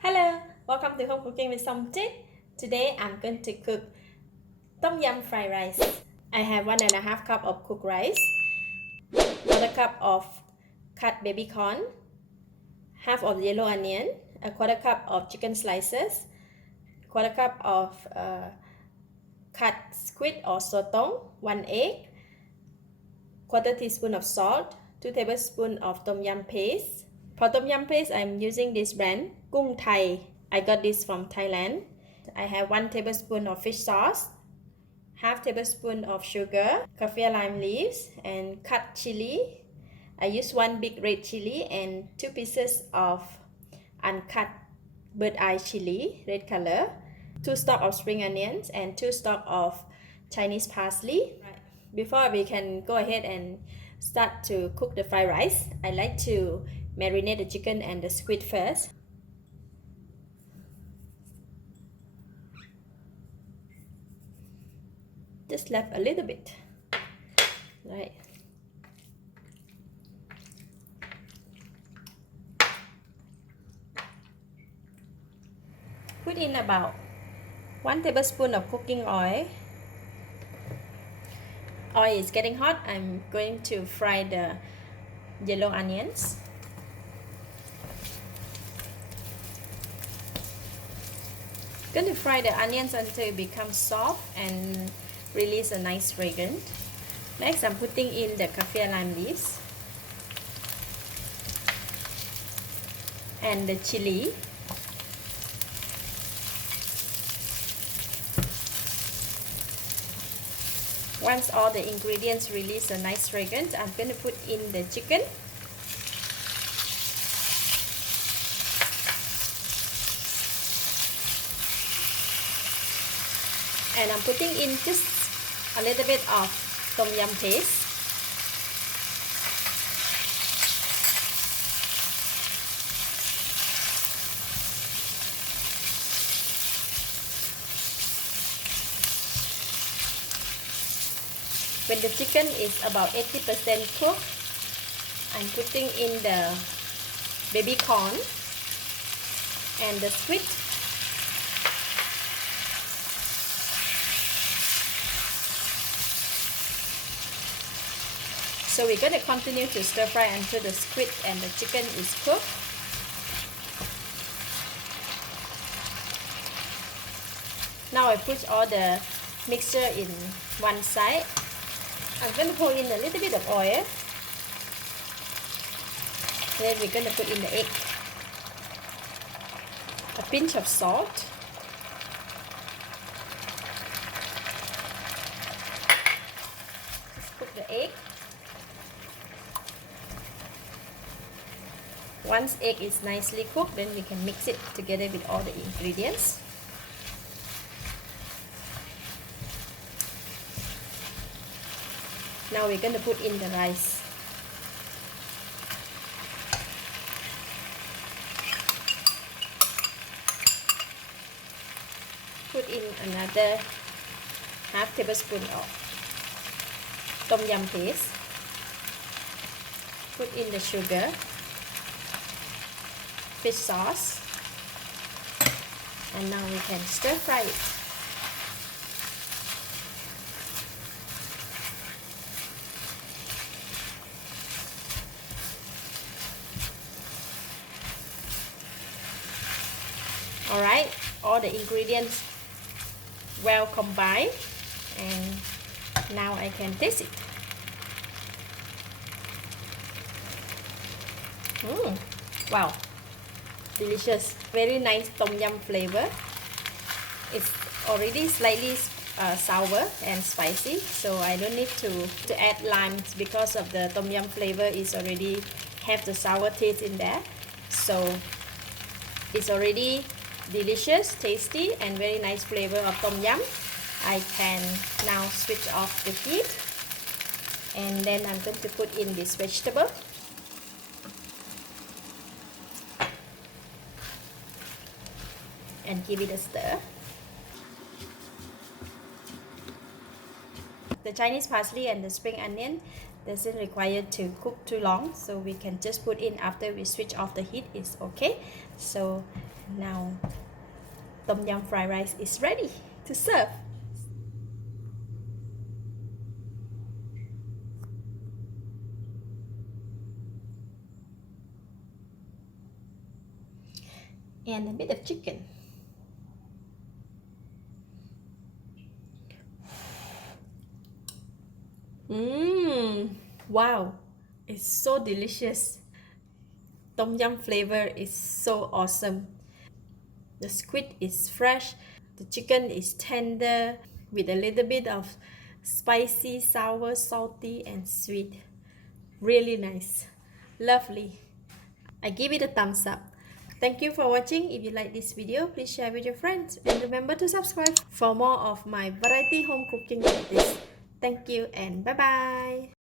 Hello, welcome to Home Cooking with Sotong. Today I'm going to cook TomYum fried rice. I have 1.5 cup of cooked rice, 1/4 cup of cut baby corn, half of yellow onion, 1/4 cup of chicken slices, 1/4 cup of cut squid or sotong, 1 egg, 1/4 teaspoon of salt, 2 tablespoons of TomYum paste. For TomYum paste, I'm using this brand, Kung Thai. I got this from Thailand. I have 1 tablespoon of fish sauce, half tablespoon of sugar, kaffir lime leaves, and cut chili. I use 1 big red chili and 2 pieces of uncut bird eye chili, red color, 2 stalks of spring onions, and 2 stalks of Chinese parsley. Before we can go ahead and start to cook the fried rice, I like to marinate the chicken and the squid first. Just left a little bit, right? Put in about 1 tablespoon of cooking oil. Oil is getting hot. I'm going to fry the yellow onions. Going to fry the onions until it becomes soft and release a nice fragrance. Next, I'm putting in the kaffir lime leaves and the chili. Once all the ingredients release a nice fragrance, I'm going to put in the chicken. And I'm putting in just a little bit of TomYum paste. When the chicken is about 80% cooked, I'm putting in the baby corn and the squid. So we're going to continue to stir fry until the squid and the chicken is cooked. Now I put all the mixture in one side. I'm going to pour in a little bit of oil. Then we're going to put in the egg. A pinch of salt. Just cook the egg. Once egg is nicely cooked, then we can mix it together with all the ingredients. Now we're going to put in the rice. Put in another half tablespoon of TomYum paste. Put in the sugar, fish sauce, and now we can stir fry it. Alright, all the ingredients well combined, and now I can taste it. Wow, delicious, very nice TomYum flavor. It's already slightly sour and spicy, so I don't need to add limes because of the TomYum flavor is already have the sour taste in there. So it's already delicious, tasty, and very nice flavor of TomYum. I can now switch off the heat, and then I'm going to put in this vegetable. And give it a stir. The Chinese parsley and the spring onion doesn't require to cook too long, so we can just put in after we switch off the heat is okay. So now Tom Yum fried rice is ready to serve. And a bit of chicken. Wow, it's so delicious. Tom Yum flavor is so awesome. The squid is fresh, the chicken is tender with a little bit of spicy, sour, salty, and sweet. Really nice. Lovely. I give it a thumbs up. Thank you for watching. If you like this video, please share with your friends and remember to subscribe for more of my variety home cooking like this. Thank you and bye bye.